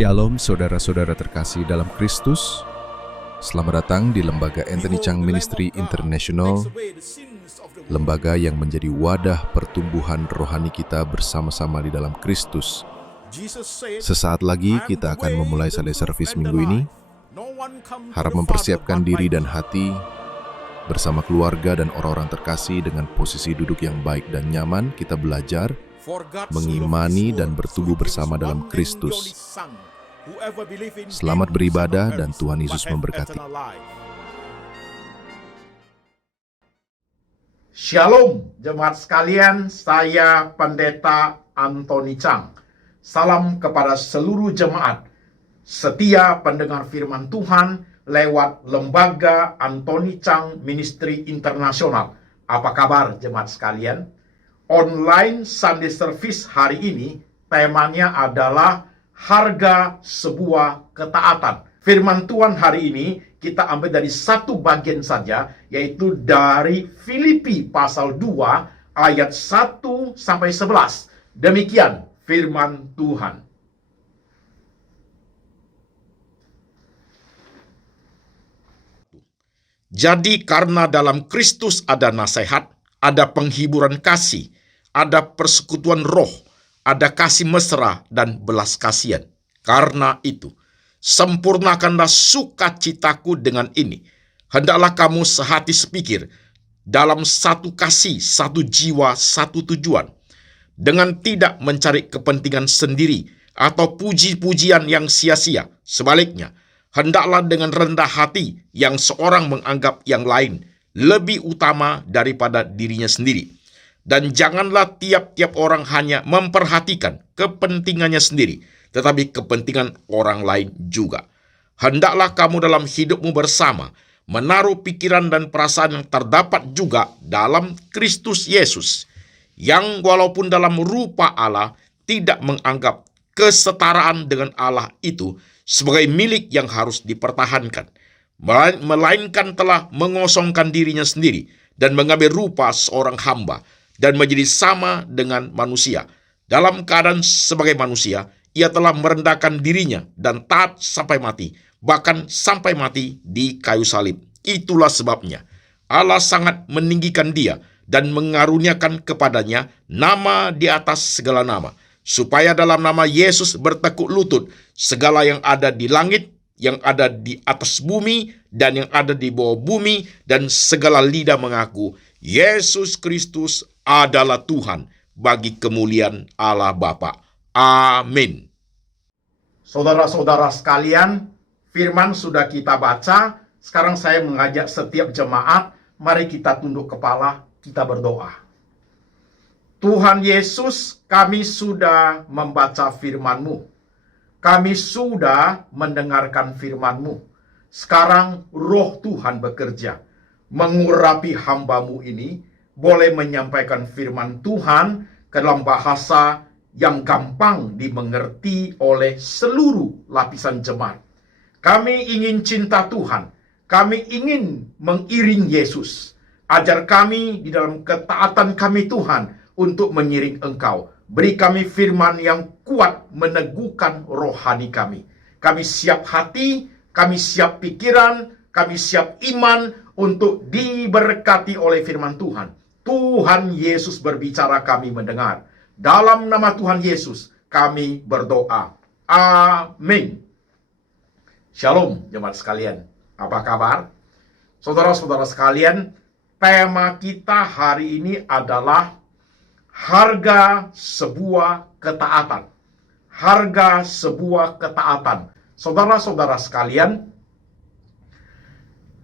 Shalom saudara-saudara terkasih dalam Kristus. Selamat datang di Lembaga Anthony Chang Ministry International, lembaga yang menjadi wadah pertumbuhan rohani kita bersama-sama di dalam Kristus. Sesaat lagi kita akan memulai Sunday Service minggu ini. Harap mempersiapkan diri dan hati bersama keluarga dan orang-orang terkasih dengan posisi duduk yang baik dan nyaman. Kita belajar mengimani dan bertumbuh bersama dalam Kristus. Selamat beribadah dan Tuhan Yesus memberkati. Shalom jemaat sekalian, saya Pendeta Anthony Chang. Salam kepada seluruh jemaat setia pendengar firman Tuhan lewat Lembaga Anthony Chang Ministry International. Apa kabar jemaat sekalian? Online Sunday Service hari ini temanya adalah harga sebuah ketaatan. Firman Tuhan hari ini kita ambil dari satu bagian saja, yaitu dari Filipi pasal 2 ayat 1 sampai 11. Demikian firman Tuhan. Jadi karena dalam Kristus ada nasihat, ada penghiburan kasih, ada persekutuan roh, ada kasih mesra dan belas kasihan. Karena itu, sempurnakanlah sukacitaku dengan ini. Hendaklah kamu sehati sepikir, dalam satu kasih, satu jiwa, satu tujuan, dengan tidak mencari kepentingan sendiri atau puji-pujian yang sia-sia. Sebaliknya, hendaklah dengan rendah hati yang seorang menganggap yang lain lebih utama daripada dirinya sendiri. Dan janganlah tiap-tiap orang hanya memperhatikan kepentingannya sendiri, tetapi kepentingan orang lain juga. Hendaklah kamu dalam hidupmu bersama menaruh pikiran dan perasaan yang terdapat juga dalam Kristus Yesus, yang walaupun dalam rupa Allah tidak menganggap kesetaraan dengan Allah itu sebagai milik yang harus dipertahankan, melainkan telah mengosongkan dirinya sendiri dan mengambil rupa seorang hamba dan menjadi sama dengan manusia. Dalam keadaan sebagai manusia, ia telah merendahkan dirinya dan taat sampai mati, bahkan sampai mati di kayu salib. Itulah sebabnya Allah sangat meninggikan dia dan mengaruniakan kepadanya nama di atas segala nama, supaya dalam nama Yesus bertekuk lutut segala yang ada di langit, yang ada di atas bumi, dan yang ada di bawah bumi, dan segala lidah mengaku Yesus Kristus adalah Tuhan, bagi kemuliaan Allah Bapa. Amin. Saudara-saudara sekalian, firman sudah kita baca. Sekarang saya mengajak setiap jemaat, mari kita tunduk kepala, kita berdoa. Tuhan Yesus, kami sudah membaca firman-Mu. Kami sudah mendengarkan firman-Mu. Sekarang roh Tuhan bekerja, mengurapi hamba-Mu ini, boleh menyampaikan firman Tuhan ke dalam bahasa yang gampang dimengerti oleh seluruh lapisan jemaat. Kami ingin cinta Tuhan. Kami ingin mengiring Yesus. Ajar kami di dalam ketaatan kami Tuhan untuk mengiring Engkau. Beri kami firman yang kuat meneguhkan rohani kami. Kami siap hati, kami siap pikiran, kami siap iman untuk diberkati oleh firman Tuhan. Tuhan Yesus berbicara, kami mendengar. Dalam nama Tuhan Yesus kami berdoa. Amin. Shalom jemaat sekalian. Apa kabar? Saudara-saudara sekalian, tema kita hari ini adalah harga sebuah ketaatan. Harga sebuah ketaatan. Saudara-saudara sekalian,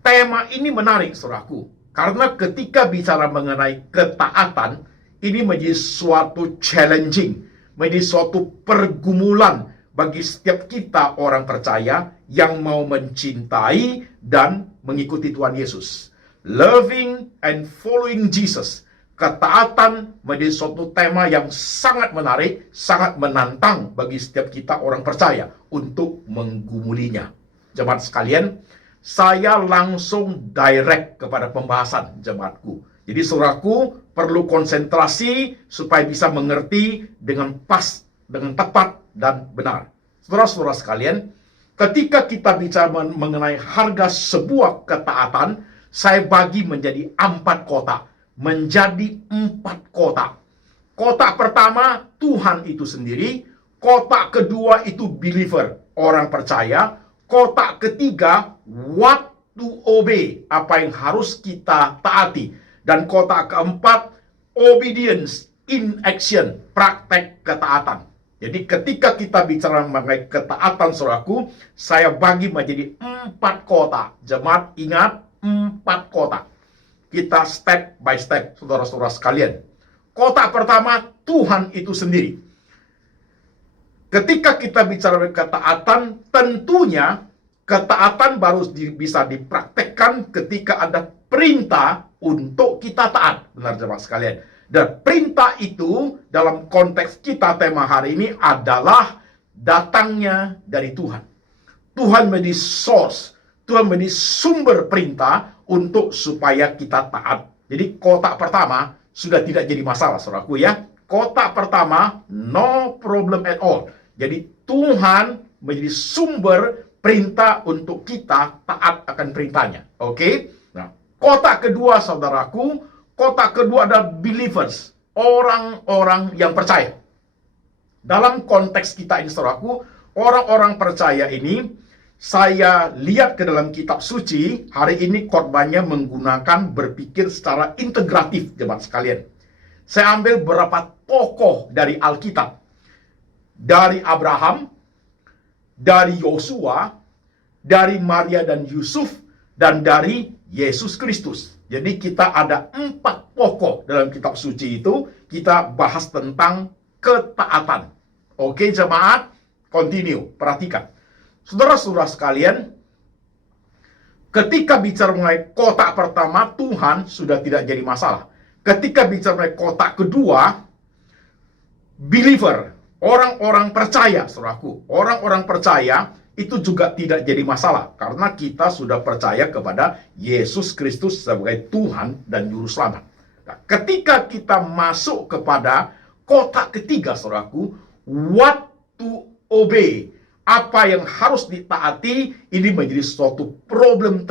tema ini menarik, saudaraku. Karena ketika bicara mengenai ketaatan, ini menjadi suatu challenging, menjadi suatu pergumulan bagi setiap kita orang percaya yang mau mencintai dan mengikuti Tuhan Yesus. Loving and following Jesus. Ketaatan menjadi suatu tema yang sangat menarik, sangat menantang bagi setiap kita orang percaya untuk menggumulinya. Jemaat sekalian, saya langsung direct kepada pembahasan jemaatku. Jadi saudaraku perlu konsentrasi supaya bisa mengerti dengan pas, dengan tepat dan benar. Saudara-saudara sekalian, ketika kita bicara mengenai harga sebuah ketaatan, saya bagi menjadi 4 kotak. Menjadi 4 kotak. Kotak pertama, Tuhan itu sendiri. Kotak kedua itu believer, orang percaya. Kotak ketiga, what to obey, apa yang harus kita taati. Dan kotak keempat, obedience in action, praktek ketaatan. Jadi ketika kita bicara mengenai ketaatan, saudaraku, saya bagi menjadi 4 kotak. Jemaat ingat, 4 kotak. Kita step by step, saudara-saudara sekalian. Kotak pertama, Tuhan itu sendiri. Ketika kita bicara ketaatan, tentunya ketaatan baru bisa dipraktekkan ketika ada perintah untuk kita taat. Benar jemaat sekalian. Dan perintah itu dalam konteks kita tema hari ini adalah datangnya dari Tuhan. Tuhan menjadi source, Tuhan menjadi sumber perintah untuk supaya kita taat. Jadi kotak pertama sudah tidak jadi masalah, saudaraku ya. Kotak pertama, no problem at all. Jadi Tuhan menjadi sumber perintah untuk kita taat akan perintahnya. Oke? Nah, kotak kedua, saudaraku, kotak kedua adalah believers, orang-orang yang percaya. Dalam konteks kita ini, saudaraku, orang-orang percaya ini, saya lihat ke dalam kitab suci, hari ini khotbahnya menggunakan berpikir secara integratif, jemaat sekalian. Saya ambil beberapa tokoh dari Alkitab. Dari Abraham, dari Yosua, dari Maria dan Yusuf, dan dari Yesus Kristus. Jadi kita ada 4 pokok dalam kitab suci itu, kita bahas tentang ketaatan. Oke jemaat, continue, perhatikan. Saudara-saudara sekalian, ketika bicara mengenai kotak pertama, Tuhan sudah tidak jadi masalah. Ketika bicara mengenai kotak kedua, believer, orang-orang percaya, saudaraku, orang-orang percaya itu juga tidak jadi masalah karena kita sudah percaya kepada Yesus Kristus sebagai Tuhan dan Juru Selamat. Nah, ketika kita masuk kepada kotak ketiga, saudaraku, what to obey, apa yang harus ditaati, ini menjadi suatu problem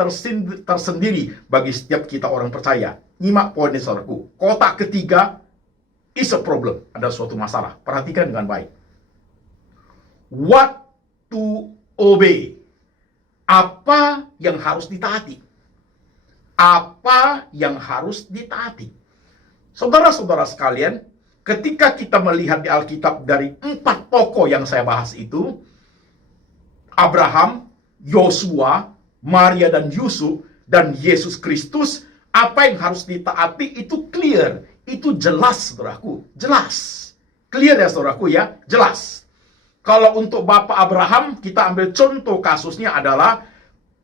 tersendiri bagi setiap kita orang percaya. Nyimak poinnya, saudaraku. Kotak ketiga is a problem, ada suatu masalah. Perhatikan dengan baik. What to obey, apa yang harus ditaati? Apa yang harus ditaati? Saudara-saudara sekalian, ketika kita melihat di Alkitab dari 4 tokoh yang saya bahas itu, Abraham, Yosua, Maria dan Yusuf, dan Yesus Kristus, apa yang harus ditaati itu clear, itu jelas, saudaraku, jelas. Clear ya, saudaraku ya, jelas. Kalau untuk Bapak Abraham, kita ambil contoh kasusnya adalah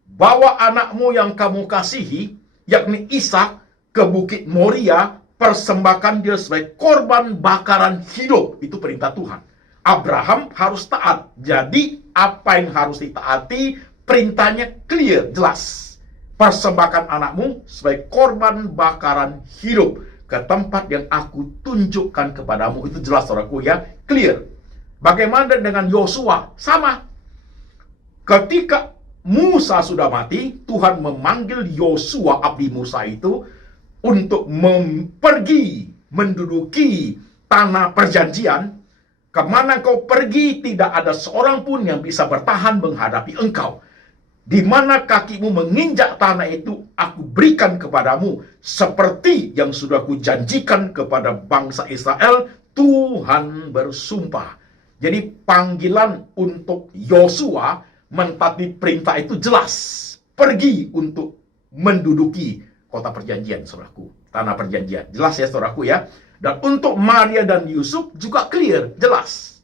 bawa anakmu yang kamu kasihi, yakni Ishak, ke Bukit Moria, persembahkan dia sebagai korban bakaran hidup. Itu perintah Tuhan. Abraham harus taat. Jadi apa yang harus ditaati, perintahnya clear, jelas. Persembahkan anakmu sebagai korban bakaran hidup ke tempat yang aku tunjukkan kepadamu. Itu jelas, saudaraku ya, clear. Bagaimana dengan Yosua? Sama. Ketika Musa sudah mati, Tuhan memanggil Yosua, abdi Musa itu, untuk pergi menduduki tanah perjanjian. Kemana kau pergi, tidak ada seorang pun yang bisa bertahan menghadapi engkau. Di mana kakimu menginjak tanah itu, aku berikan kepadamu, seperti yang sudah kujanjikan kepada bangsa Israel. Tuhan bersumpah. Jadi panggilan untuk Yosua mentaati perintah itu jelas. Pergi untuk menduduki kota perjanjian, saudaraku. Tanah perjanjian. Jelas ya, saudaraku ya. Dan untuk Maria dan Yusuf juga clear, jelas.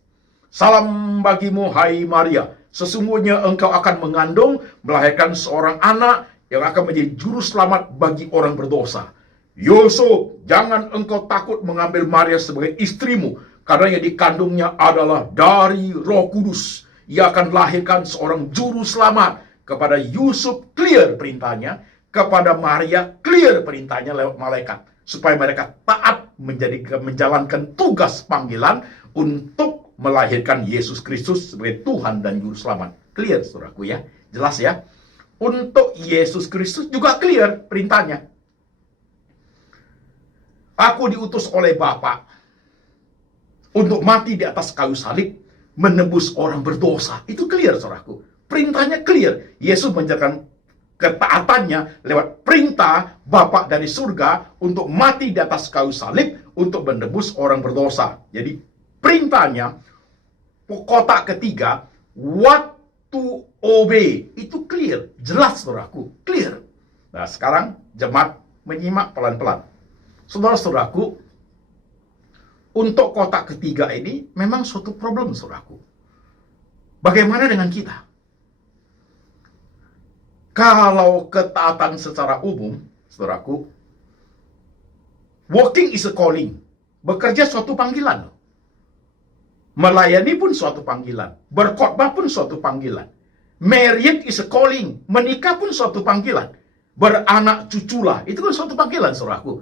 Salam bagimu, hai Maria. Sesungguhnya engkau akan mengandung, melahirkan seorang anak yang akan menjadi juru selamat bagi orang berdosa. Yusuf, jangan engkau takut mengambil Maria sebagai istrimu, karena yang dikandungnya adalah dari Roh Kudus. Ia akan lahirkan seorang juru selamat. Kepada Yusuf clear perintahnya, kepada Maria clear perintahnya lewat malaikat, supaya mereka taat menjalankan tugas panggilan untuk melahirkan Yesus Kristus sebagai Tuhan dan Juru Selamat. Clear, saudaraku ya. Jelas ya. Untuk Yesus Kristus juga clear perintahnya. Aku diutus oleh Bapa untuk mati di atas kayu salib, menebus orang berdosa. Itu clear, saudaraku. Perintahnya clear. Yesus menjalankan ketaatannya lewat perintah Bapa dari surga untuk mati di atas kayu salib untuk menebus orang berdosa. Jadi perintahnya, kotak ketiga, what to obey, itu clear, jelas, saudaraku, clear. Nah, sekarang jemaat menyimak pelan-pelan. Saudara-saudaraku, untuk kotak ketiga ini memang suatu problem, saudaraku. Bagaimana dengan kita? Kalau ketaatan secara umum, saudaraku, working is a calling. Bekerja suatu panggilan. Melayani pun suatu panggilan. Berkhotbah pun suatu panggilan. Married is a calling. Menikah pun suatu panggilan. Beranak cuculah. Itu kan suatu panggilan, saudaraku.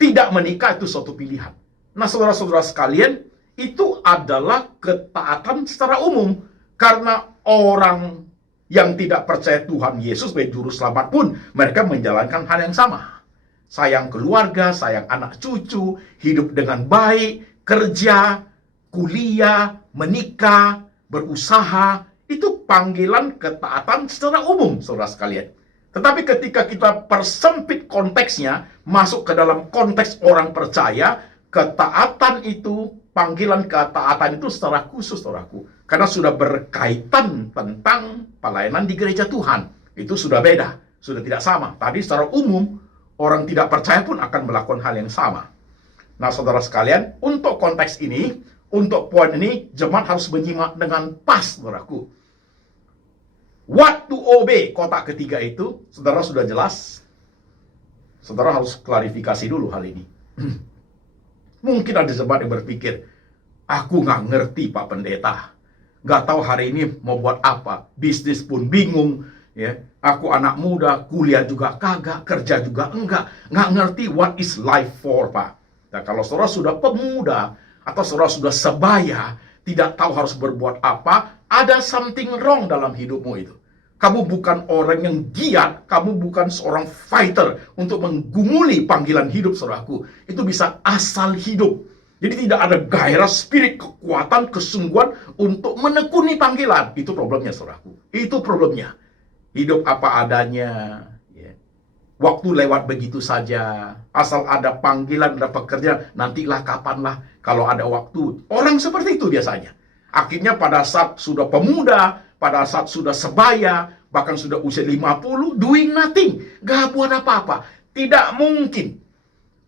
Tidak menikah itu suatu pilihan. Nah, saudara-saudara sekalian, itu adalah ketaatan secara umum. Karena orang yang tidak percaya Tuhan Yesus sebagai Juru Selamat pun, mereka menjalankan hal yang sama. Sayang keluarga, sayang anak cucu, hidup dengan baik, kerja, kuliah, menikah, berusaha, itu panggilan ketaatan secara umum, saudara sekalian. Tetapi ketika kita persempit konteksnya, masuk ke dalam konteks orang percaya, ketaatan itu, panggilan ketaatan itu secara khusus, saudaraku. Karena sudah berkaitan tentang pelayanan di gereja Tuhan. Itu sudah beda, sudah tidak sama. Tadi secara umum, orang tidak percaya pun akan melakukan hal yang sama. Nah, saudara sekalian, untuk konteks ini, untuk poin ini, jemaat harus menyimak dengan pas, saudaraku. What to obey, kotak ketiga itu, saudara sudah jelas. Saudara harus klarifikasi dulu hal ini. Mungkin ada jemaat yang berpikir, aku nggak ngerti Pak Pendeta. Nggak tahu hari ini mau buat apa. Bisnis pun bingung. Ya, aku anak muda, kuliah juga kagak, kerja juga enggak. Nggak ngerti what is life for, Pak. Nah, kalau saudara sudah pemuda, atau saudara sudah sebaya, tidak tahu harus berbuat apa, ada something wrong dalam hidupmu itu. Kamu bukan orang yang giat, kamu bukan seorang fighter untuk menggumuli panggilan hidup, saudaraku. Itu bisa asal hidup. Jadi tidak ada gairah, spirit, kekuatan, kesungguhan untuk menekuni panggilan. Itu problemnya, saudaraku. Itu problemnya. Hidup apa adanya. Waktu lewat begitu saja. Asal ada panggilan, ada pekerjaan, nantilah kapanlah kalau ada waktu. Orang seperti itu biasanya. Akhirnya pada saat sudah pemuda, pada saat sudah sebaya, bahkan sudah usia 50, doing nothing. Gak buat apa-apa. Tidak mungkin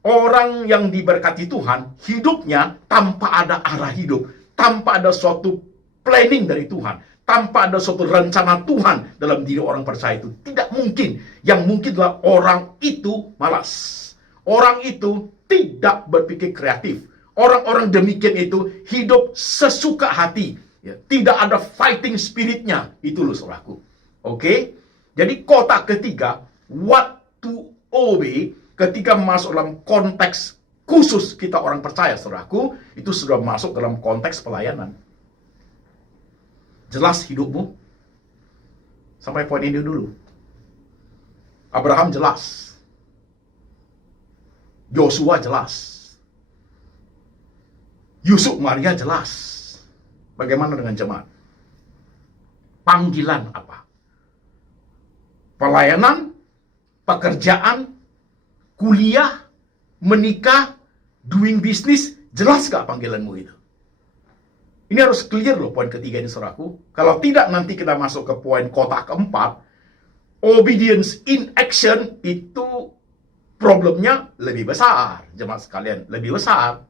orang yang diberkati Tuhan, hidupnya tanpa ada arah hidup. Tanpa ada suatu planning dari Tuhan. Tanpa ada suatu rencana Tuhan dalam diri orang percaya itu. Tidak mungkin. Yang mungkin adalah orang itu malas. Orang itu tidak berpikir kreatif. Orang-orang demikian itu hidup sesuka hati. Ya, tidak ada fighting spiritnya. Itu loh, saudaraku. Oke? Jadi kotak ketiga, what to obey, ketika masuk dalam konteks khusus kita orang percaya, saudaraku, itu sudah masuk dalam konteks pelayanan. Jelas hidupmu? Sampai poin ini dulu. Abraham jelas. Yosua jelas. Yusuf Maria jelas. Bagaimana dengan jemaat? Panggilan apa? Pelayanan, pekerjaan, kuliah, menikah, doing business, jelas gak panggilanmu itu? Ini harus clear loh poin ketiga ini, saudaraku. Kalau tidak, nanti kita masuk ke poin kotak keempat. Obedience in action itu problemnya lebih besar, jemaat sekalian, lebih besar.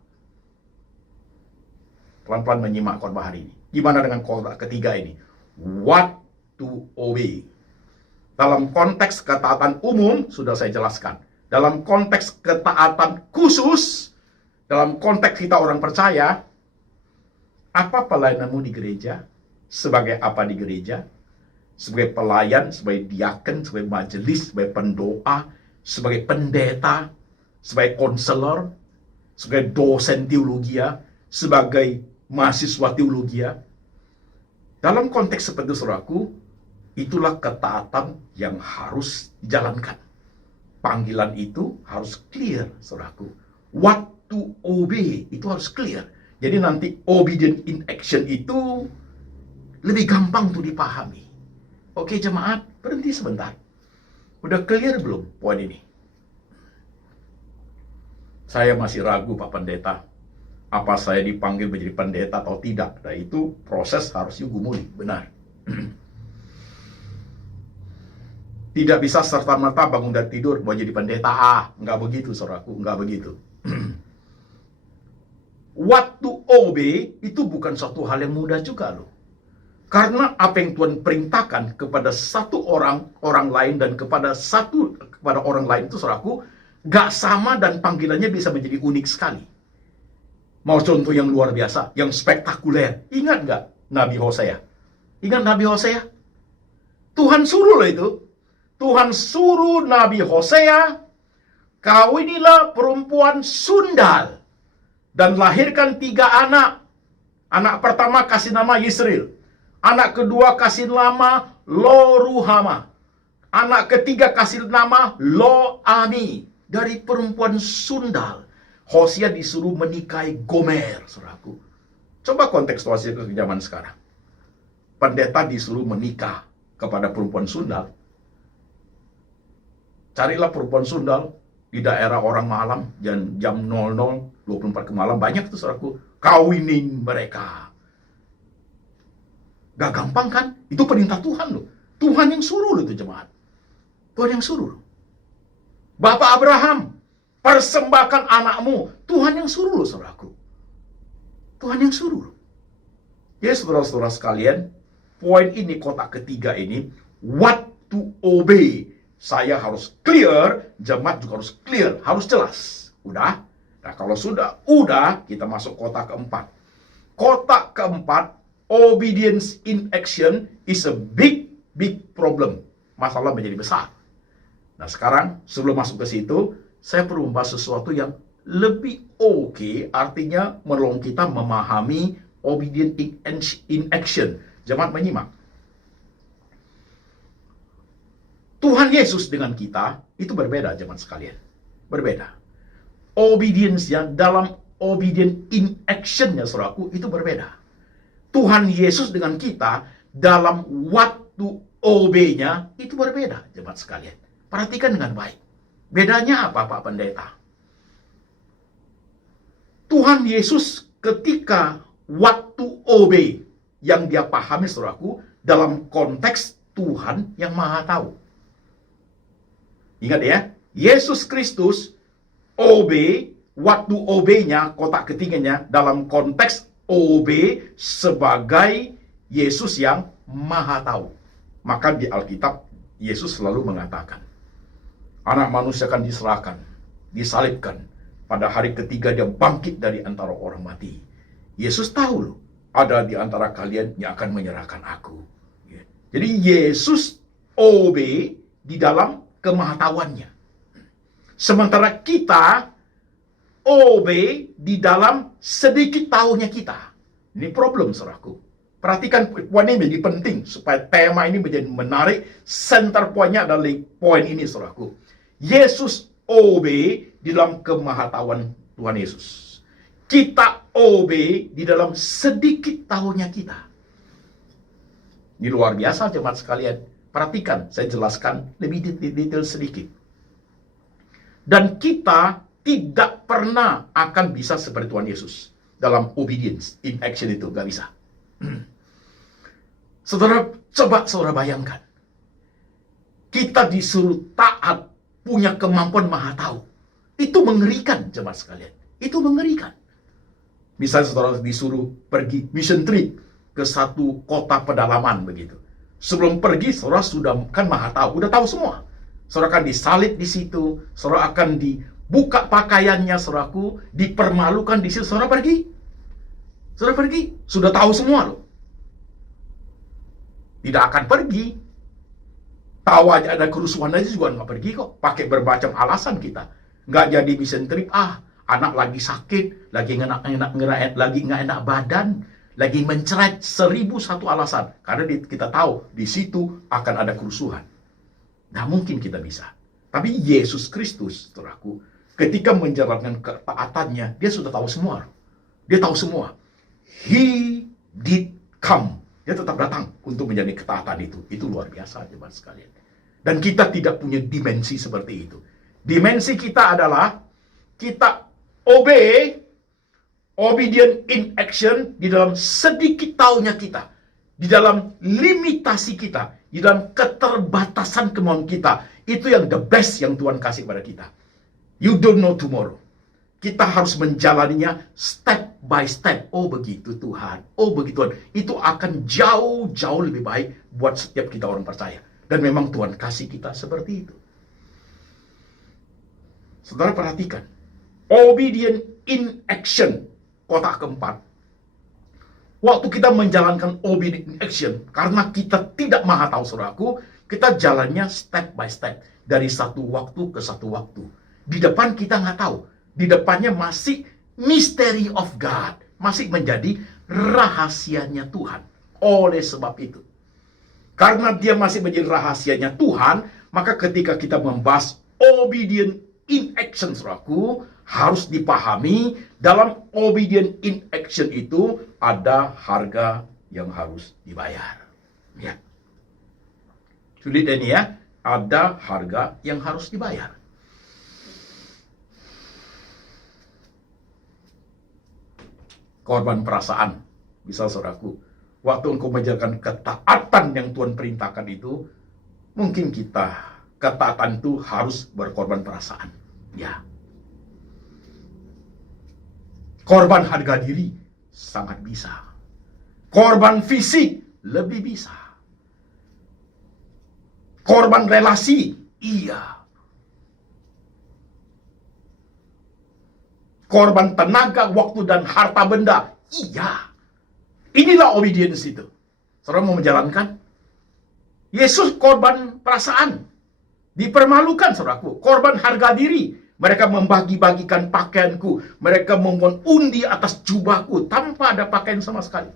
Pelan-pelan menyimak khotbah hari ini. Gimana dengan kotak ketiga ini? What to obey. Dalam konteks ketaatan umum, sudah saya jelaskan. Dalam konteks ketaatan khusus, dalam konteks kita orang percaya, apa pelayananmu di gereja? Sebagai apa di gereja? Sebagai pelayan, sebagai diaken, sebagai majelis, sebagai pendoa, sebagai pendeta, sebagai konselor, sebagai dosen teologi, sebagai mahasiswa teologi ya. Dalam konteks seperti itu, saudaraku, itulah ketaatan yang harus dijalankan. Panggilan itu harus clear, saudaraku. What to obey itu harus clear. Jadi nanti obedient in action itu lebih gampang tuh dipahami. Oke jemaat, berhenti sebentar. Udah clear belum poin ini? Saya masih ragu Pak Pendeta, apa saya dipanggil menjadi pendeta atau tidak. Nah itu proses harus digumuli, benar. Tidak bisa serta-merta bangun dari tidur mau jadi pendeta. Nggak begitu saudaraku, nggak begitu. What to obey itu bukan suatu hal yang mudah juga loh. Karena apa yang Tuhan perintahkan kepada satu orang lain dan kepada orang lain itu saudaraku, nggak sama dan panggilannya bisa menjadi unik sekali. Mau contoh yang luar biasa, yang spektakuler. Ingat nggak Nabi Hosea? Ingat Nabi Hosea? Tuhan suruh loh itu. Tuhan suruh Nabi Hosea, kawinilah perempuan sundal dan lahirkan 3 anak. Anak pertama kasih nama Yisrael. Anak kedua kasih nama Lo-ruhama. Anak ketiga kasih nama Lo-ami. Dari perempuan sundal, Hosea disuruh menikahi Gomer, saudaraku. Coba kontekstualisasi ke zaman sekarang. Pendeta disuruh menikah kepada perempuan sundal. Carilah perempuan sundal di daerah orang malam, jam 00:24 ke malam. Banyak tuh saudaraku, kawinin mereka. Gak gampang kan? Itu perintah Tuhan loh. Tuhan yang suruh loh itu jemaat. Tuhan yang suruh loh. Bapak Abraham, persembahkan anakmu. Tuhan yang suruh loh saudaraku. Tuhan yang suruh loh. Jadi saudara-saudara sekalian, poin ini, kotak ketiga ini, what to obey. Saya harus clear, jemaat juga harus clear, harus jelas. Udah? Nah kalau sudah, kita masuk kotak keempat. Kotak keempat, obedience in action is a big problem. Masalah menjadi besar. Nah sekarang sebelum masuk ke situ, saya perlu membahas sesuatu yang lebih oke, artinya menolong kita memahami obedience in action. Jemaat menyimak. Tuhan Yesus dengan kita itu berbeda jemaat sekalian. Berbeda. Obedience-nya dalam obedience in action-nya saudaraku itu berbeda. Tuhan Yesus dengan kita dalam what to obey-nya itu berbeda jemaat sekalian. Perhatikan dengan baik. Bedanya apa Pak Pendeta? Tuhan Yesus ketika what to obey yang dia pahami saudaraku dalam konteks Tuhan yang Maha Tahu. Ingat ya, Yesus Kristus obey, what to obey-nya, kotak ketiganya dalam konteks obey sebagai Yesus yang Maha Tahu. Maka di Alkitab Yesus selalu mengatakan, anak manusia akan diserahkan, disalibkan. Pada hari ketiga dia bangkit dari antara orang mati. Yesus tahu loh, ada di antara kalian yang akan menyerahkan aku. Jadi Yesus obey di dalam kemahatauannya. Sementara kita obey di dalam sedikit tahunya kita. Ini problem saudaraku. Perhatikan poin ini menjadi penting supaya tema ini menjadi menarik. Center poinnya adalah poin ini saudaraku. Yesus obey di dalam kemahatauan Tuhan Yesus. Kita obey di dalam sedikit tahunya kita. Ini luar biasa jemaat sekalian. Perhatikan, saya jelaskan lebih detail sedikit. Dan kita tidak pernah akan bisa seperti Tuhan Yesus dalam obedience in action itu, gak bisa. Coba saudara bayangkan. Kita disuruh taat, punya kemampuan Maha Tahu. Itu mengerikan jemaat sekalian. Itu mengerikan. Misalnya saudara disuruh pergi mission trip ke satu kota pedalaman begitu. Sebelum pergi, saudara sudah kan Maha Tahu, udah tahu semua. Saudara akan disalib di situ, saudara akan dibuka pakaiannya, saudaraku, dipermalukan di situ. Saudara pergi, sudah tahu semua loh. Tidak akan pergi. Tahu aja ada kerusuhan aja juga nggak pergi kok. Pakai bermacam alasan kita. Nggak jadi mission trip, Anak lagi sakit, lagi nggak enak badan, lagi mencret 1001 alasan. Karena kita tahu di situ akan ada kerusuhan. Nah mungkin kita bisa. Tapi Yesus Kristus, saudaraku, ketika menjalankan ketaatannya, dia sudah tahu semua. Dia tahu semua. He did come. Dia tetap datang untuk menjadi ketaatan itu. Itu luar biasa, jemaat sekalian. Dan kita tidak punya dimensi seperti itu. Dimensi kita adalah kita obedient in action di dalam sedikit taunya kita, di dalam limitasi kita, di dalam keterbatasan kemauan kita. Itu yang the best yang Tuhan kasih pada kita. You don't know tomorrow. Kita harus menjalaninya step by step. Oh begitu Tuhan, oh begitu Tuhan. Itu akan jauh-jauh lebih baik buat setiap kita orang percaya. Dan memang Tuhan kasih kita seperti itu. Saudara perhatikan. Obedient in action. Kotak keempat. Waktu kita menjalankan obedient in action, karena kita tidak maha tahu, saudaraku, kita jalannya step by step. Dari satu waktu ke satu waktu. Di depan kita nggak tahu. Di depannya masih mystery of God. Masih menjadi rahasianya Tuhan. Oleh sebab itu, karena dia masih menjadi rahasianya Tuhan, maka ketika kita membahas obedient in action, saudaraku, harus dipahami dalam obedient in action itu ada harga yang harus dibayar. Ya. Sulit ini ya, ada harga yang harus dibayar. Korban perasaan, misal saudaraku, waktu engkau menjalankan ketaatan yang Tuhan perintahkan itu, mungkin ketaatan itu harus berkorban perasaan. Ya. Korban harga diri, sangat bisa. Korban fisik, lebih bisa. Korban relasi, iya. Korban tenaga, waktu, dan harta benda, iya. Inilah obedience itu. Saudara mau menjalankan? Yesus korban perasaan. Dipermalukan, saudaraku. Korban harga diri. Mereka membagi-bagikan pakaianku. Mereka membuat undi atas jubahku tanpa ada pakaian sama sekali.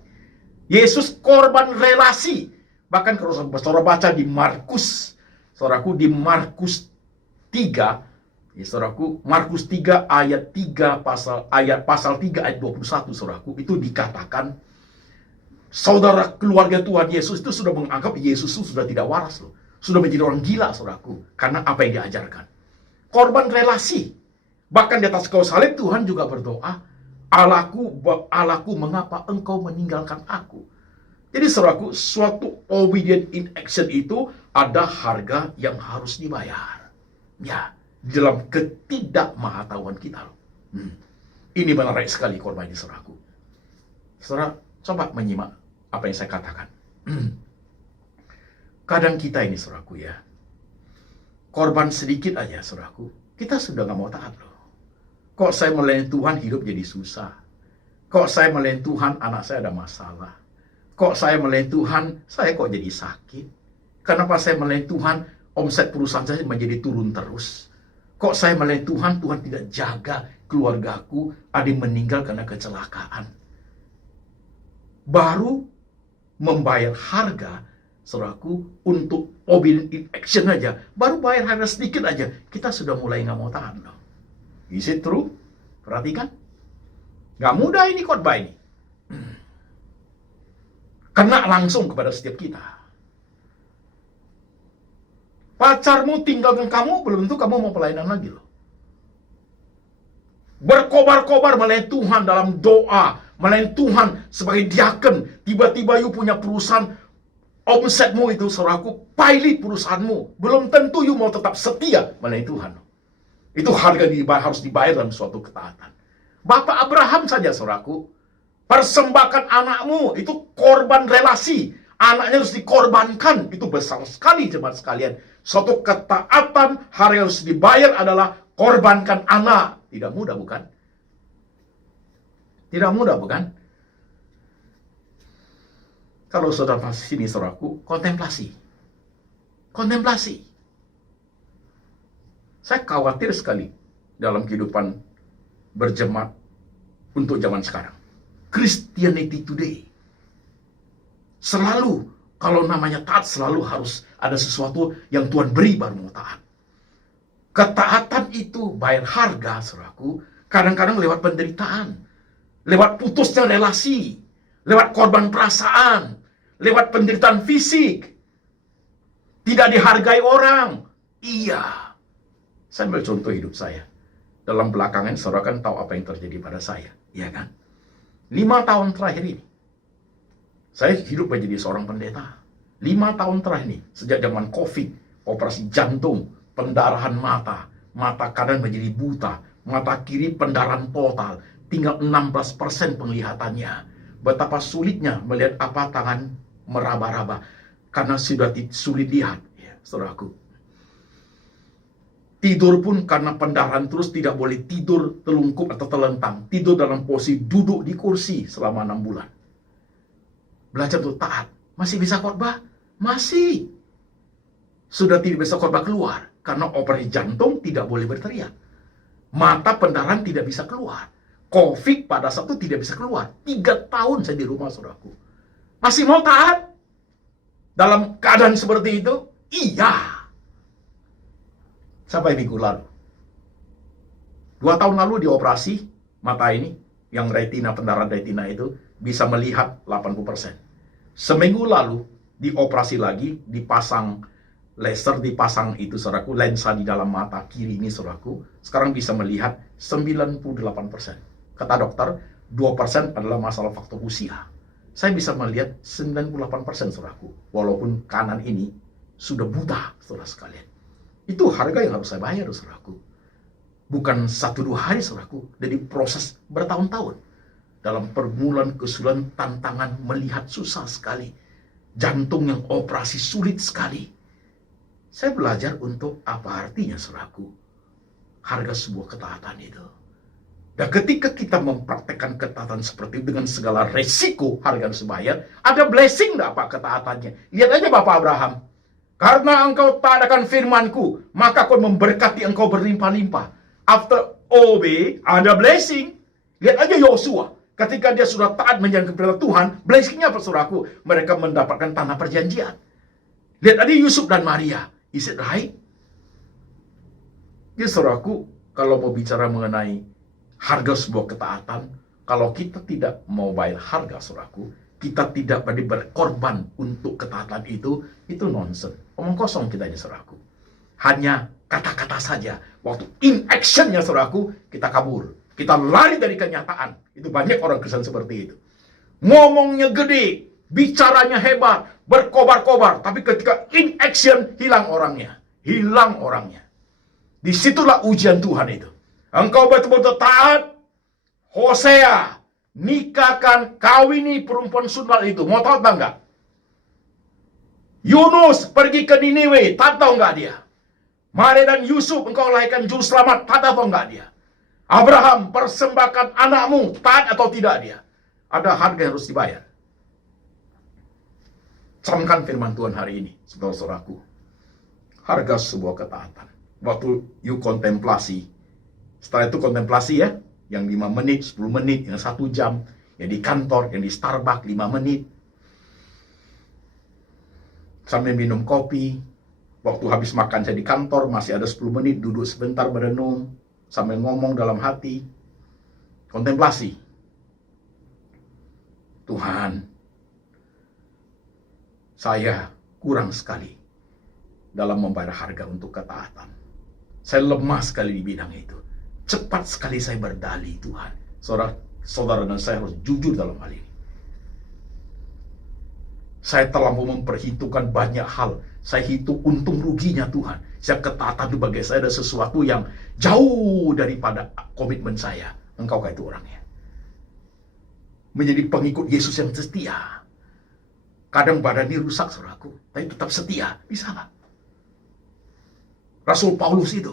Yesus korban relasi. Bahkan kalau saudara baca di Markus, saudaraku, di Markus 3, ya, saudaraku, Markus 3 ayat 3 pasal 3 ayat 21, saudaraku, itu dikatakan saudara keluarga Tuhan Yesus itu sudah menganggap Yesus itu sudah tidak waras loh. Sudah menjadi orang gila, saudaraku, karena apa yang diajarkan. Korban relasi. Bahkan di atas kayu salib Tuhan juga berdoa, Allahku, mengapa engkau meninggalkan aku? Jadi saudaraku, suatu obedient in action itu ada harga yang harus dibayar. Ya, di dalam ketidakmahatauan kita loh. Ini menarik sekali korban ini, saudaraku. Saudara, coba menyimak apa yang saya katakan. Kadang kita ini, saudaraku, ya, korban sedikit aja, saudaraku, kita sudah gak mau taat loh. Kok saya melayani Tuhan hidup jadi susah? Kok saya melayani Tuhan anak saya ada masalah? Kok saya melayani Tuhan saya kok jadi sakit? Kenapa saya melayani Tuhan omset perusahaan saya menjadi turun terus? Kok saya melayani Tuhan, Tuhan tidak jaga keluargaku, ada yang meninggal karena kecelakaan? Baru membayar harga, saudaraku, untuk obedient in action aja, baru bayar harga sedikit aja, kita sudah mulai nggak mau tahan loh. Is it true? Perhatikan. Nggak mudah ini khotbah ini. Kena langsung kepada setiap kita. Pacarmu tinggalkan kamu, belum tentu kamu mau pelayanan lagi loh. Berkobar-kobar melayani Tuhan dalam doa, melayani Tuhan sebagai diaken, tiba-tiba you punya perusahaan, omsetmu itu, saudaraku, pilot perusahaanmu, belum tentu you mau tetap setia melayani Tuhan. Itu harga harus dibayar dalam suatu ketaatan. Bapak Abraham saja, saudaraku, persembahkan anakmu, itu korban relasi. Anaknya harus dikorbankan. Itu besar sekali, jemaat sekalian. Suatu ketaatan, harga yang harus dibayar adalah korbankan anak. Tidak mudah, bukan? Tidak mudah, bukan? Kalau saudara masih sini, saudaraku, kontemplasi. Kontemplasi. Saya khawatir sekali dalam kehidupan berjemaat untuk zaman sekarang. Christianity today. Selalu, kalau namanya taat, selalu harus ada sesuatu yang Tuhan beri baru mau taat. Ketaatan itu bayar harga, saudaraku, kadang-kadang lewat penderitaan, lewat putusnya relasi, lewat korban perasaan, lewat penderitaan fisik, tidak dihargai orang. Iya. Saya ambil contoh hidup saya. Dalam belakangan, saudara kan tahu apa yang terjadi pada saya. Iya kan? 5 tahun terakhir ini, saya hidup menjadi seorang pendeta. 5 tahun terakhir ini, sejak zaman COVID, operasi jantung, pendarahan mata, mata kanan menjadi buta, mata kiri pendarahan total, tinggal 16% penglihatannya. Betapa sulitnya melihat apa tangan meraba-raba, karena sudah sulit lihat, ya, saudaraku. Tidur pun karena pendarahan terus tidak boleh tidur telungkup atau telentang. Tidur dalam posisi duduk di kursi selama 6 bulan. Belajar untuk taat. Masih bisa khotbah? Masih. Sudah tidak bisa khotbah keluar. Karena operasi jantung tidak boleh berteriak. Mata pendarahan tidak bisa keluar. Covid pada saat itu tidak bisa keluar. 3 tahun saya di rumah, saudaraku. Masih mau taat? Dalam keadaan seperti itu? Iya. Sampai minggu lalu. 2 tahun lalu dioperasi mata ini, yang retina, pendarahan retina itu, bisa melihat 80%. Seminggu lalu dioperasi lagi, dipasang laser, dipasang itu, saudaraku, lensa di dalam mata kiri ini, saudaraku, sekarang bisa melihat 98%. Kata dokter, 2% adalah masalah faktor usia. Saya bisa melihat 98%, saudaraku, walaupun kanan ini sudah buta, saudara sekalian. Itu harga yang harus saya bayar, saudaraku. Bukan 1-2 hari, saudaraku. Jadi proses bertahun-tahun. Dalam pergumulan, kesulitan, tantangan, melihat susah sekali. Jantung yang operasi sulit sekali. Saya belajar untuk apa artinya, saudaraku, harga sebuah ketaatan itu. Dan ketika kita mempraktekkan ketaatan seperti itu dengan segala resiko harga harus dibayar, ada blessing enggak Pak ketaatannya? Lihat aja Bapak Abraham. Karena engkau taatkan firmanku, maka aku memberkati engkau berlimpah-limpah. After obey, ada blessing. Lihat aja Yosua. Ketika dia sudah taat menjalankan perintah Tuhan, blessingnya apa, saudaraku? Mereka mendapatkan tanah perjanjian. Lihat aja Yusuf dan Maria. Is it right? Ya, saudaraku, kalau mau bicara mengenai harga sebuah ketaatan, kalau kita tidak mau bayar harga, saudaraku, kita tidak berani berkorban untuk ketaatan itu nonsense. Omong kosong kita ini, saudaraku. Hanya kata-kata saja. Waktu in action-nya, saudaraku, kita kabur. Kita lari dari kenyataan. Itu banyak orang Kristen seperti itu. Ngomongnya gede, bicaranya hebat, berkobar-kobar. Tapi ketika in action, hilang orangnya. Hilang orangnya. Disitulah ujian Tuhan itu. Engkau betul-betul taat, Hosea, nikahkan, kawini perempuan sunmal itu. Mau tahu enggak? Yunus pergi ke Niniwe, tahu enggak dia? Maria dan Yusuf, engkau lahirkan juru selamat, tahu enggak dia? Abraham, persembahkan anakmu, taat atau tidak dia? Ada harga yang harus dibayar. Camkan firman Tuhan hari ini, saudara-saudaraku. Harga sebuah ketaatan. Waktu you kontemplasi, setelah itu kontemplasi ya, yang 5 menit, 10 menit, yang 1 jam, yang di kantor, yang di Starbucks 5 menit, sambil minum kopi. Waktu habis makan saya di kantor, masih ada 10 menit, duduk sebentar berenung, sambil ngomong dalam hati, kontemplasi. Tuhan, saya kurang sekali dalam membayar harga untuk ketaatan. Saya lemah sekali di bidang itu. Cepat sekali saya berdalih, Tuhan. Saudara dan saya harus jujur dalam hal ini. Saya terlampau memperhitungkan banyak hal. Saya hitung untung ruginya, Tuhan. Saya ketaatan itu bagi saya ada sesuatu yang jauh daripada komitmen saya. Engkau itu orangnya. Menjadi pengikut Yesus yang setia. Kadang badannya rusak, saudaraku, tapi tetap setia. Bisa nggak? Rasul Paulus itu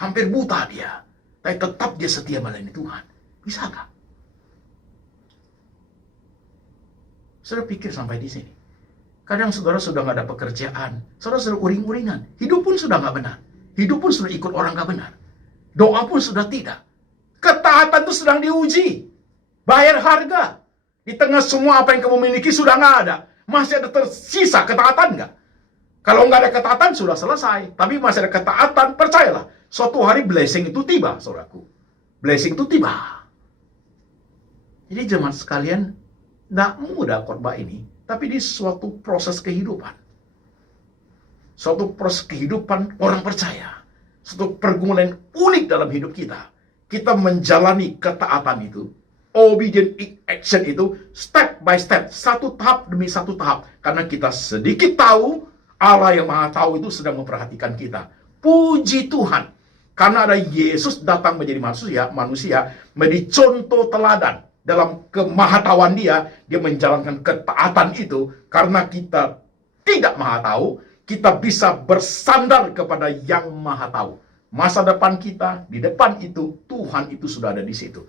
hampir buta dia, tapi tetap dia setia melayani Tuhan. Bisa nggak? Saudara pikir sampai di sini. Kadang saudara sudah nggak ada pekerjaan, saudara sudah uring-uringan, hidup pun sudah nggak benar, hidup pun sudah ikut orang nggak benar, doa pun sudah tidak. Ketaatan itu sedang diuji. Bayar harga. Di tengah semua apa yang kamu miliki sudah nggak ada. Masih ada tersisa ketaatan nggak? Kalau nggak ada ketaatan sudah selesai. Tapi masih ada ketaatan, percayalah. Suatu hari blessing itu tiba, saudaraku. Blessing itu tiba. Jadi jemaat sekalian, nggak mudah khotbah ini. Tapi di suatu proses kehidupan. Suatu proses kehidupan orang percaya. Suatu pergumulan unik dalam hidup kita. Kita menjalani ketaatan itu. Obedient action itu step by step, satu tahap demi satu tahap. Karena kita sedikit tahu, Allah yang Maha Tahu itu sedang memperhatikan kita. Puji Tuhan. Karena ada Yesus datang menjadi manusia menjadi contoh teladan. Dalam kemahatauan dia menjalankan ketaatan itu. Karena kita tidak Maha Tahu, kita bisa bersandar kepada yang Maha Tahu. Masa depan kita, di depan itu, Tuhan itu sudah ada di situ.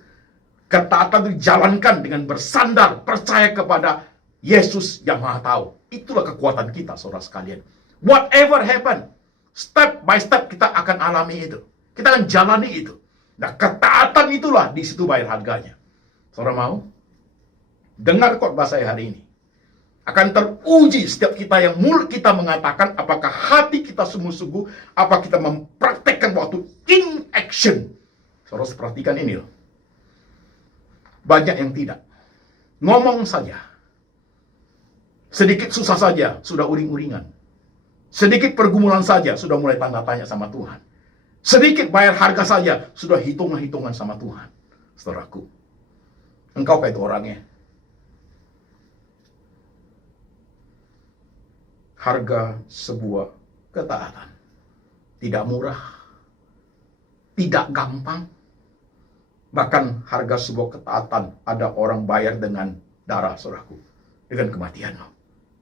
Ketaatan dijalankan dengan bersandar, percaya kepada Yesus yang Maha Tahu. Itulah kekuatan kita, saudara sekalian. Whatever happen, step by step kita akan alami itu. Kita akan jalani itu. Nah, ketaatan itulah di situ bayar harganya. Saudara mau? Dengar khotbah saya hari ini. Akan teruji setiap kita yang mulut kita mengatakan apakah hati kita sungguh-sungguh, apa kita mempraktekkan waktu in action. Saudara perhatikan ini loh. Banyak yang tidak. Ngomong saja. Sedikit susah saja, sudah uring-uringan. Sedikit pergumulan saja, sudah mulai tanda tanya sama Tuhan. Sedikit bayar harga saja, sudah hitungan-hitungan sama Tuhan. Saudaraku, engkau kayak itu orangnya. Harga sebuah ketaatan. Tidak murah. Tidak gampang. Bahkan harga sebuah ketaatan ada orang bayar dengan darah, saudaraku. Dengan kematian.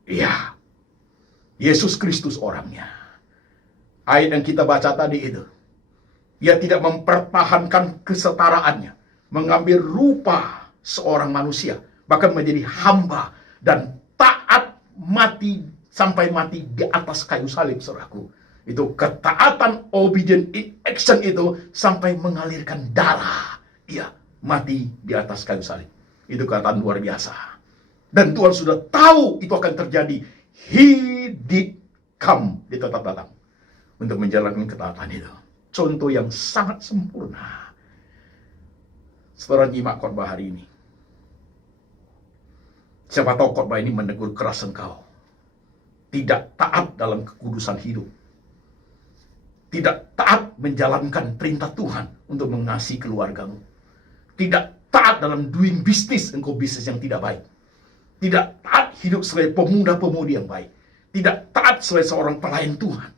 Iya. Yesus Kristus orangnya. Ayat yang kita baca tadi itu. Dia tidak mempertahankan kesetaraannya. Mengambil rupa seorang manusia. Bahkan menjadi hamba. Dan taat mati sampai mati di atas kayu salib, saudaraku. Itu ketaatan obedient in action itu sampai mengalirkan darah. Ia mati di atas kayu salib. Itu ketaatan luar biasa. Dan Tuhan sudah tahu itu akan terjadi. He did come. Dia tetap datang untuk menjalankan ketaatan itu. Contoh yang sangat sempurna. Saudara nyimak khotbah hari ini. Siapa tahu khotbah ini menegur keras engkau. Tidak taat dalam kekudusan hidup. Tidak taat menjalankan perintah Tuhan untuk mengasihi keluargamu. Tidak taat dalam doing bisnis, engkau bisnis yang tidak baik. Tidak taat hidup sebagai pemuda-pemudi yang baik. Tidak taat sebagai seorang pelayan Tuhan.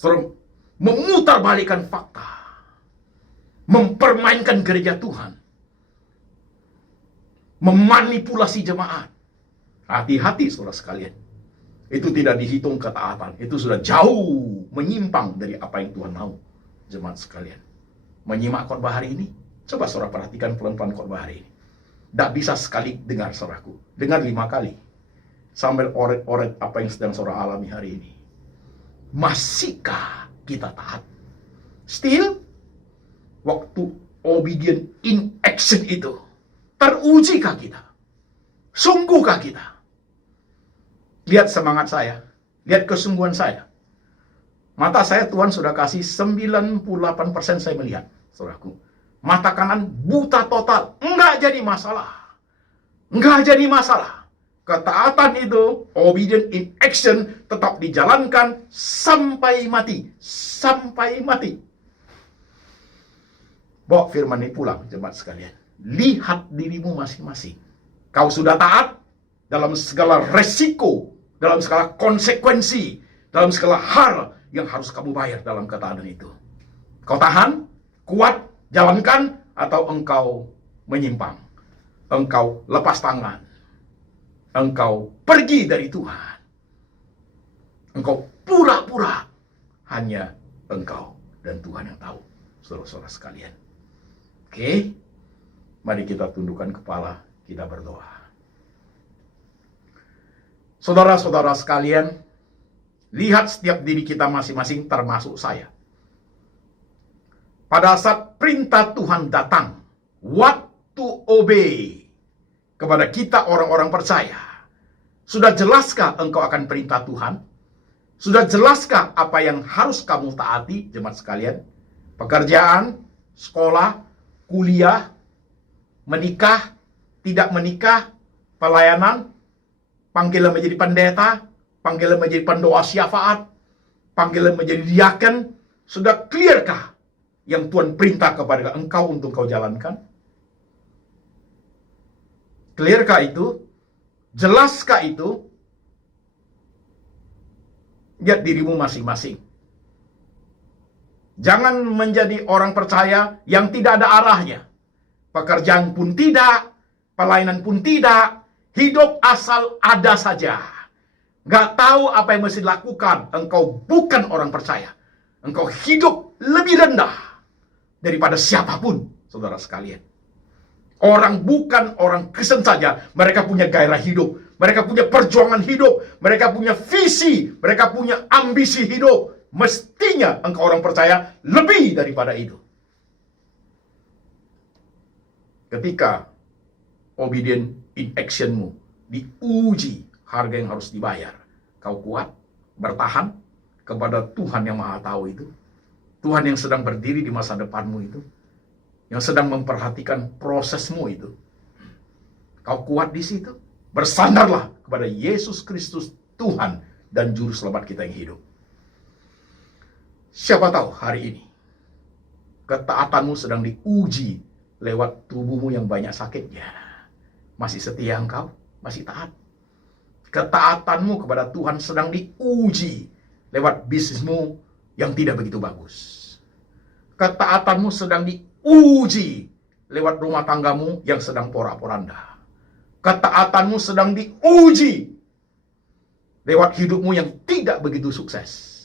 Seorang memutarbalikkan fakta. Mempermainkan gereja Tuhan. Memanipulasi jemaat. Hati-hati saudara sekalian. Itu tidak dihitung ketaatan. Itu sudah jauh menyimpang dari apa yang Tuhan mau. Jemaat sekalian. Menyimak khotbah hari ini. Coba saudara perhatikan pelan-pelan khotbah hari ini. Tidak bisa sekali dengar saudaraku. Dengar 5 kali. Sambil oret-oret apa yang sedang saudara alami hari ini. Masihkah kita taat? Still, waktu obedient in action itu. Terujikah kita? Sungguhkah kita? Lihat semangat saya. Lihat kesungguhan saya. Mata saya Tuhan sudah kasih 98% saya melihat. Saudaraku. Mata kanan buta total. Enggak jadi masalah. Enggak jadi masalah. Ketaatan itu, obedient in action, tetap dijalankan sampai mati. Sampai mati. Bawa firman ini pulang, jemaat sekalian. Lihat dirimu masing-masing. Kau sudah taat dalam segala resiko, dalam segala konsekuensi, dalam segala hal yang harus kamu bayar dalam ketaatan itu. Kau tahan, kuat, jalankan, atau engkau menyimpang. Engkau lepas tangan. Engkau pergi dari Tuhan. Engkau pura-pura. Hanya engkau dan Tuhan yang tahu. Saudara-saudara sekalian. Oke. Mari kita tundukkan kepala. Kita berdoa. Saudara-saudara sekalian. Lihat setiap diri kita masing-masing termasuk saya. pada saat perintah Tuhan datang, what to obey, kepada kita orang-orang percaya. Sudah jelaskah engkau akan perintah Tuhan? Sudah jelaskah apa yang harus kamu taati, jemaat sekalian? Pekerjaan, sekolah, kuliah, menikah, tidak menikah, pelayanan, panggilan menjadi pendeta, panggilan menjadi pendoa syafaat, panggilan menjadi diaken. Sudah clearkah yang Tuhan perintah kepada engkau untuk kau jalankan? Clearkah itu? Jelaskah itu? Lihat dirimu masing-masing. Jangan menjadi orang percaya yang tidak ada arahnya. Pekerjaan pun tidak, pelayanan pun tidak, hidup asal ada saja. Gak tahu apa yang mesti dilakukan. Engkau bukan orang percaya. Engkau hidup lebih rendah daripada siapapun, saudara sekalian. Orang bukan orang Kristen saja, mereka punya gairah hidup, mereka punya perjuangan hidup, mereka punya visi, mereka punya ambisi hidup. Mestinya engkau orang percaya lebih daripada itu. Ketika obedient in actionmu diuji, harga yang harus dibayar, kau kuat bertahan kepada Tuhan yang Maha Tahu itu, Tuhan yang sedang berdiri di masa depanmu itu, yang sedang memperhatikan prosesmu itu. Kau kuat di situ. Bersandarlah kepada Yesus Kristus, Tuhan dan Juru Selamat kita yang hidup. Siapa tahu hari ini ketaatanmu sedang diuji lewat tubuhmu yang banyak sakitnya. Masih setia engkau? Masih taat? Ketaatanmu kepada Tuhan sedang diuji lewat bisnismu yang tidak begitu bagus. Ketaatanmu sedang diuji lewat rumah tanggamu yang sedang porak-poranda. Ketaatanmu sedang diuji lewat hidupmu yang tidak begitu sukses.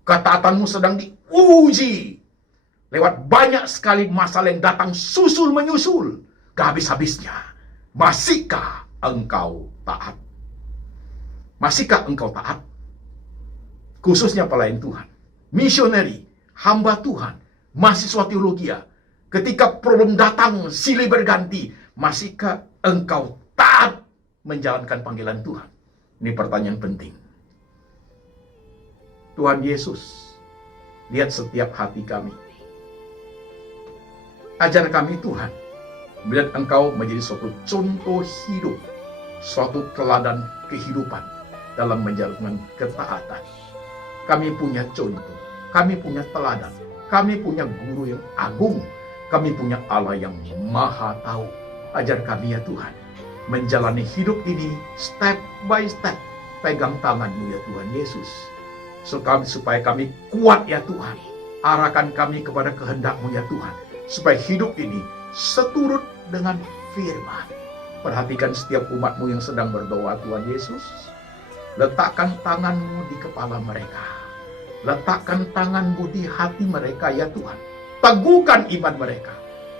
Ketaatanmu sedang diuji lewat banyak sekali masalah yang datang susul menyusul, gak habis-habisnya. Masihkah engkau taat? Masihkah engkau taat? Khususnya pelayan Tuhan, misioneri, hamba Tuhan, mahasiswa teologi. Ketika problem datang silih berganti, masihkah engkau taat menjalankan panggilan Tuhan? Ini pertanyaan penting. Tuhan Yesus, lihat setiap hati kami. Ajar kami Tuhan, melihat engkau menjadi suatu contoh hidup, suatu teladan kehidupan dalam menjalankan ketaatan. Kami punya contoh, kami punya teladan, kami punya guru yang agung, kami punya Allah yang Maha Tahu. Ajar kami ya Tuhan, menjalani hidup ini step by step. Pegang tangan-Mu ya Tuhan Yesus, supaya kami kuat ya Tuhan. Arahkan kami kepada kehendak-Mu ya Tuhan, supaya hidup ini seturut dengan firman. Perhatikan setiap umat-Mu yang sedang berdoa Tuhan Yesus. Letakkan tangan-Mu di kepala mereka. Letakkan tangan-Mu di hati mereka ya Tuhan. Teguhkan iman mereka.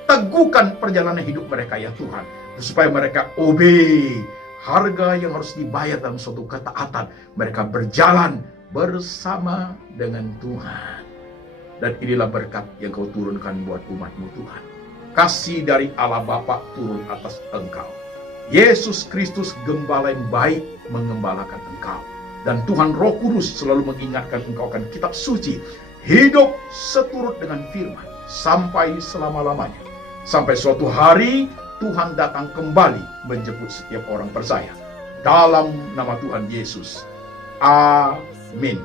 Teguhkan perjalanan hidup mereka ya Tuhan. Supaya mereka obey harga yang harus dibayar dalam suatu ketaatan. Mereka berjalan bersama dengan Tuhan. Dan inilah berkat yang Kau turunkan buat umat-Mu Tuhan. Kasih dari Allah Bapa turun atas engkau. Yesus Kristus gembala yang baik mengembalakan engkau. Dan Tuhan Roh Kudus selalu mengingatkan engkau akan kitab suci. Hidup seturut dengan firman sampai selama-lamanya. Sampai suatu hari Tuhan datang kembali menjemput setiap orang percaya. Dalam nama Tuhan Yesus. Amin.